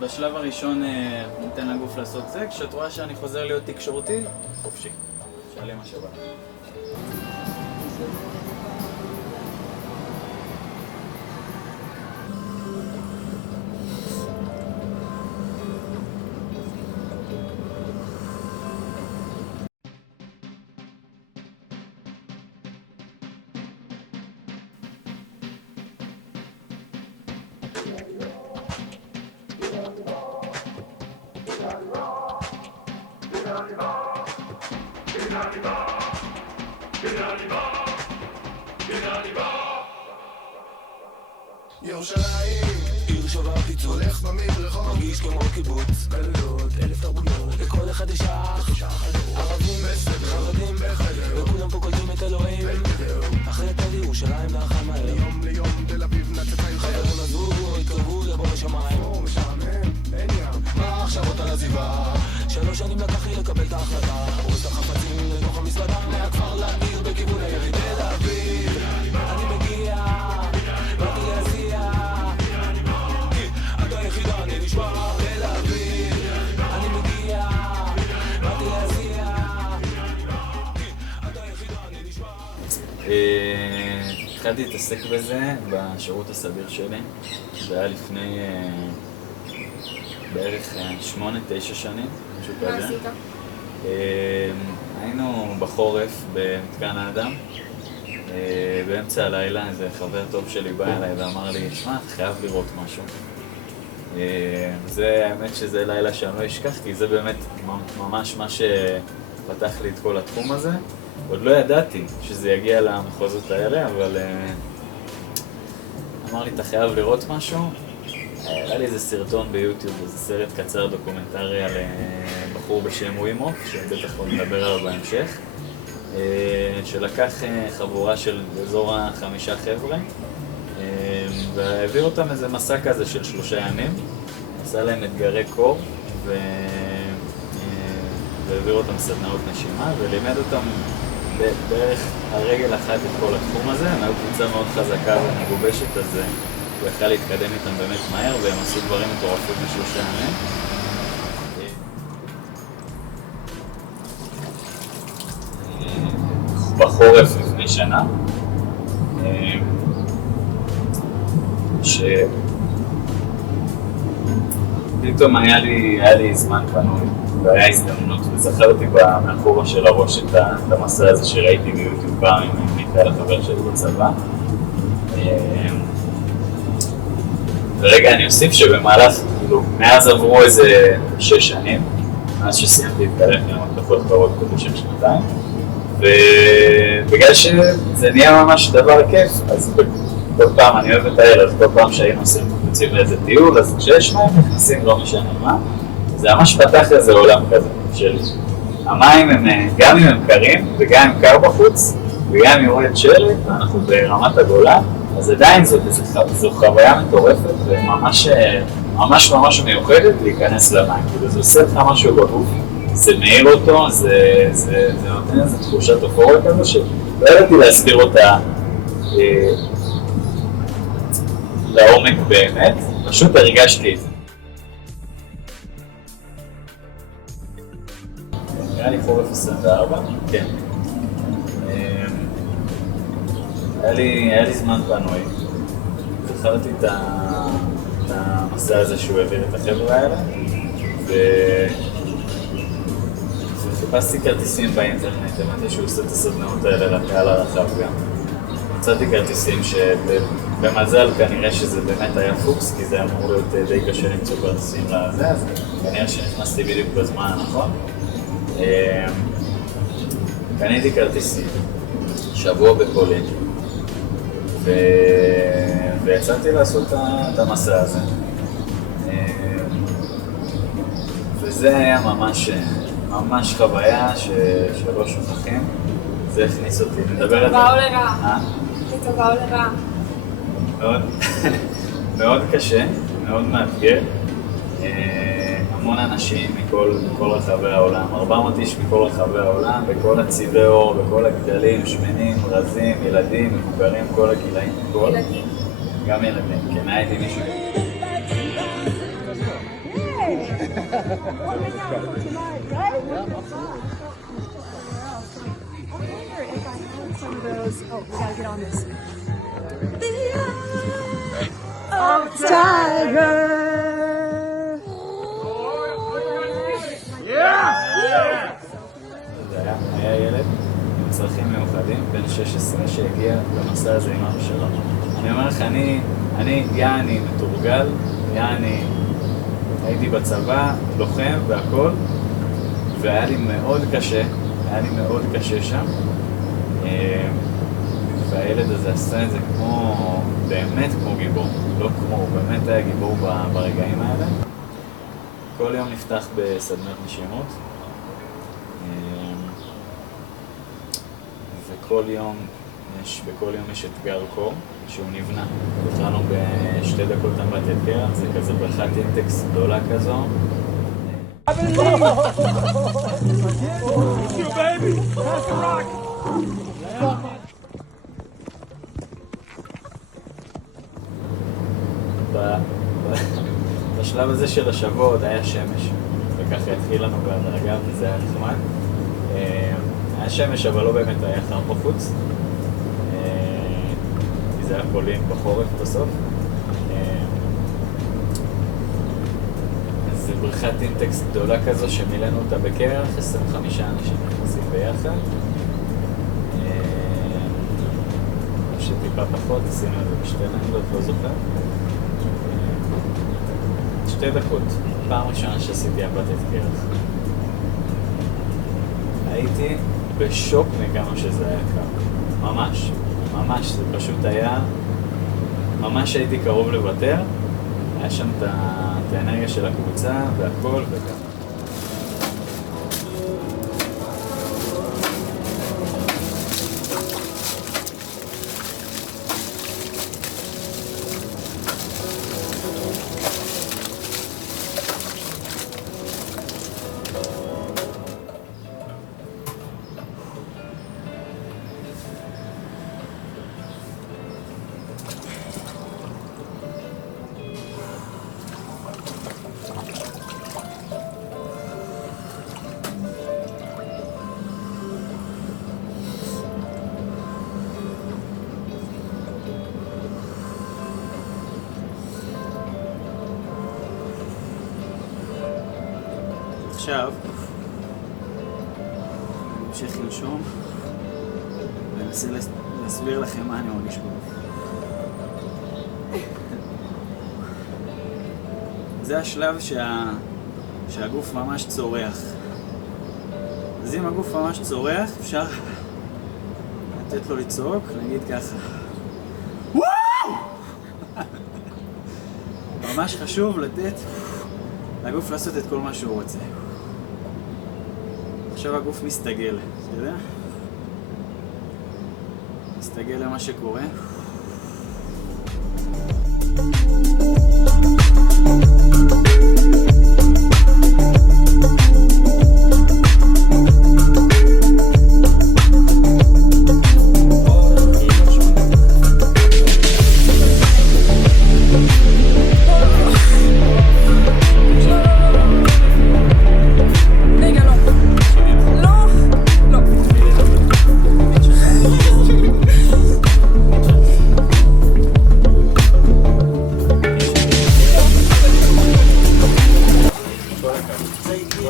בשלב הראשון ניתן לגוף לעשות זה, כשאת רואה שאני חוזר להיות תקשורתי, חופשי. שאלי מה שבא. ירושלים, עיר שווה פיצוץ, הולך במדרחוב, מרגיש כמו קיבוץ, גלויות, 1000 תרבויות, לכל אחד יש אח, ערבים בסדר, חרדים בחדר, וכולם פה קולטים את אלוהים, אחרי תל ירושלים דרכה מהר, מיום ליום תל אביב נצצה עם חברים עזבו, התקרבו לבוא לשמיים, משעמם, אין ים, מה עכשיו אותה לזיבה? 3 שנים לקח לי לקבל את ההחלטה, אורז את החפצים לתוך המזוודה, מהכפר לעיר בכיוון הירי תל אביב, אני מגיע, באתי להזיע, אתה יחידה, אני נשמע תל אביב, אני מגיע, באתי להזיע, אתה יחידה, אני נשמע. התחלתי להתעסק בזה בשירות הסדיר שלי, זה היה לפני בערך 8-9 שנים, משהו כזה. מה עשית? היינו בחורף במתקן האדם, באמצע הלילה איזה חבר טוב שלי בא אליי ואמר לי, שמע, אתה חייב לראות משהו. זה האמת שזה לילה שאני לא אשכח, כי זה באמת ממש מה שפתח לי את כל התחום הזה. עוד לא ידעתי שזה יגיע למחוזות האלה, אבל אמר לי, אתה חייב לראות משהו. היה לי איזה סרטון ביוטיוב, איזה סרט קצר דוקומנטרי על בחור בשם ווים הוף, שבטח עוד נדבר עליו בהמשך, שלקח חבורה של אזור 5 חבר'ה, והעביר אותם איזה מסע כזה של 3 ימים, עשה להם אתגרי קור, והעביר אותם סדנאות נשימה, ולימד אותם בערך על רגל אחת את כל התחום הזה. הם היו קבוצה מאוד חזקה ומגובשת, אז הוא יכל להתקדם איתם באמת מהר, והם עשו דברים מטורפים ב3 ימים. בחורף לפני שנה, שפתאום היה לי זמן פנוי והיה הזדמנות, וזכרתי מאחורה של הראש את המסע הזה שראיתי ביוטיוב פעם עם מיכאל החבר שלי בצבא. ורגע אני אוסיף שבמהלך, כאילו, מאז עברו איזה 6 שנים, מאז שסיימתי להתקלח עם המתקפות קרות במשך 2 ובגלל שזה נהיה ממש דבר כיף, אז כל פעם אני אוהב את האל, אז כל פעם שהיינו יוצאים לאיזה טיול, אז כשיש מים נכנסים לא משנה מה, זה ממש פתח איזה עולם כזה של המים הם, גם אם הם קרים וגם אם קר בחוץ וגם אם יורד שלג ואנחנו ברמת הגולן, אז עדיין זו חוויה מטורפת וממש ממש מיוחדת להיכנס למים, כאילו זה עושה לך משהו בגוף, זה מאיר אותו, זה נותן איזו תחושת אופוריה כזו שלא ידעתי להסביר אותה לעומק באמת, פשוט הרגשתי את זה. נראה לי חורף 24, כן. היה לי זמן פנוי, זכרתי את המסע הזה שהוא העביר את החבר'ה האלה, וחיפשתי כרטיסים באינטרנט, הבנתי שהוא עושה את הסדנאות האלה לקהל הרחב גם. מצאתי כרטיסים שבמזל כנראה שזה באמת היה פוקס, כי זה אמור להיות די קשה למצוא כרטיסים לזה, אז כנראה שנכנסתי בדיוק בזמן הנכון. קניתי כרטיסים, שבוע בפולין, ויצאתי לעשות את המסע הזה. וזה היה ממש חוויה שלא שוכחים. זה הכניס אותי, נדבר על זה. לטובה או לרעה? לטובה או לרעה? מאוד קשה, מאוד מאתגר. המון אנשים מכל רחבי העולם, 400 איש מכל רחבי העולם, בכל הצבעי עור, בכל הגדלים, שמנים, רזים, ילדים, מבוגרים, כל הגילאים, ילדים. גם ילדים, כן, הייתי מישהו. Some of those. Oh, we gotta get on this. זה היה ילד עם צרכים מיוחדים, בן 16, שהגיע למסע הזה עם אבא שלו. אני אומר לך, אני יעני מתורגל, יעני הייתי בצבא, לוחם והכל, והיה לי מאוד קשה שם. והילד הזה עשה את זה באמת כמו גיבור, לא כמו, הוא באמת היה גיבור ברגעים האלה. כל יום נפתח בסדנת נשימות, בכל יום יש אתגר קור שהוא נבנה. התחלנו ב2 דקות אמבטיית קרח, זה כזה בריכת אינטקס גדולה כזו. בשלב הזה של השבוע עוד היה שמש, וככה התחיל לנו בהדרגה וזה היה נחמד. היה שמש אבל לא באמת היה חם בחוץ, כי זה היה פולין בחורף בסוף. אז זה בריכת אינטקס גדולה כזו שמילאנו אותה בקרח, 25 אנשים נכנסים ביחד. שטיפה פחות, עשינו את זה בשתי נקודות, לא זוכר. 2 דקות, פעם ראשונה שעשיתי אמבטיית קרח. הייתי בשוק מכמה שזה היה קר. ממש, זה פשוט היה... ממש הייתי קרוב לוותר. היה שם את האנרגיה של הקבוצה והכל וגם... עכשיו, אני אמשיך לנשום ואנסה להסביר לכם מה אני מרגיש בגוף. זה השלב שהגוף ממש צורח. אז אם הגוף ממש צורח, אפשר לתת לו לצעוק, נגיד ככה. ממש חשוב לתת לגוף לעשות את כל מה שהוא רוצה. עכשיו הגוף מסתגל, אתה יודע? מסתגל למה שקורה.